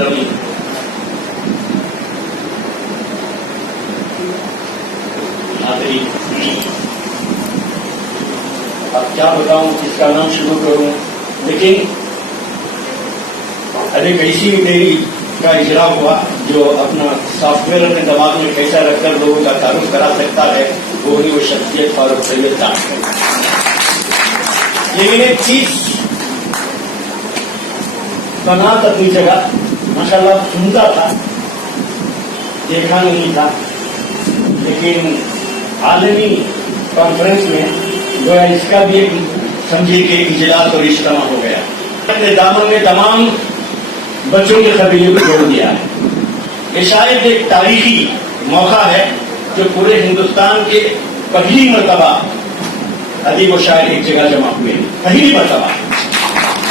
محترم حاضرین، اب کیا بتاؤں، کس کا نام شروع کروں، لیکن ابھی ایسی میری کا اجرا ہوا جو اپنا سافٹ ویئر اپنے دماغ میں کیسا رکھ کر لوگوں کا تعارف کرا سکتا ہے، وہ شخصیت فاروق سید صاحب ہے۔ لیکن ایک چیز بنات اپنی جگہ ماشاءاللہ سنتا تھا، دیکھا نہیں تھا، لیکن عالمی کانفرنس میں گویا اس کا بھی ایک سمجھے کہ اجلاس اور اجتماع ہو گیا۔ اپنے دامن میں تمام بچوں کے قبیلے کو جوڑ دیا ہے۔ یہ شاید ایک تاریخی موقع ہے جو پورے ہندوستان کے پہلی مرتبہ ادیب و شاعر ایک جگہ جمع ہوئے، پہلی مرتبہ۔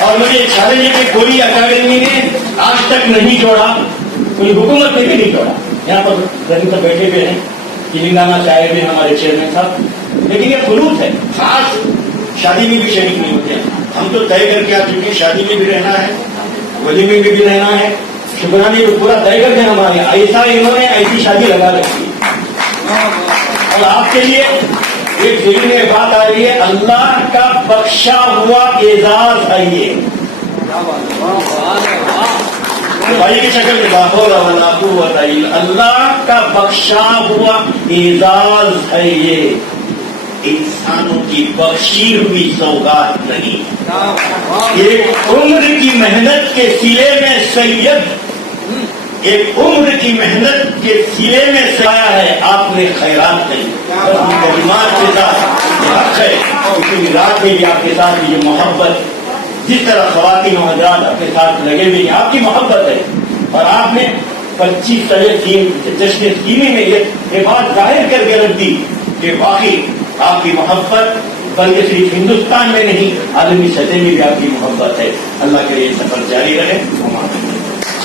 اور مجھے چیلنج ہے کہ کوئی اکیڈمی نے آج تک نہیں جوڑا، کوئی حکومت نے بھی نہیں جوڑا۔ یہاں پر رہی پر بیٹھے ہوئے ہیں تلنگانہ شاعر بھی ہمارے چیئرمین صاحب، لیکن یہ خلوص ہے، خاص شادی میں بھی شریک نہیں ہوتے ہیں۔ ہم تو طے کر کے آ چکے ہیں، شادی میں بھی رہنا ہے، ولیمے میں بھی رہنا ہے، شکرانے میں پورا طے کر کے ہمارے ایسا انہوں نے ایسی شادی لگا رکھی ہے۔ اور آپ کے لیے ایک ذہن میں بات آ رہی ہے، اللہ کا بخشا ہوا اعزاز ہے یہ، بھائی کی شکل میں ولا قوت الا اللہ کا بخشا ہوا اعزاز ہے یہ، انسانوں کی بخشی ہوئی سوگات نہیں۔ ایک عمر کی محنت کے سلے میں سید، ایک عمر کی محنت کے سلے میں سایہ ہے، آپ نے خیرات نہیں۔ کلمات کے ساتھ حق ہے، کیونکہ رات میں بھی آپ کے ساتھ یہ محبت، جس طرح خواتین و حضرات آپ کے ساتھ لگے ہوئے ہیں، آپ کی محبت ہے، اور آپ نے 25 جشن سیمی میں یہ بات ظاہر کر کے رکھ دی کہ واقعی آپ کی محبت بلکہ صرف ہندوستان میں نہیں، عالمی سطح میں بھی آپ کی محبت ہے۔ اللہ کے یہ سفر جاری رہے۔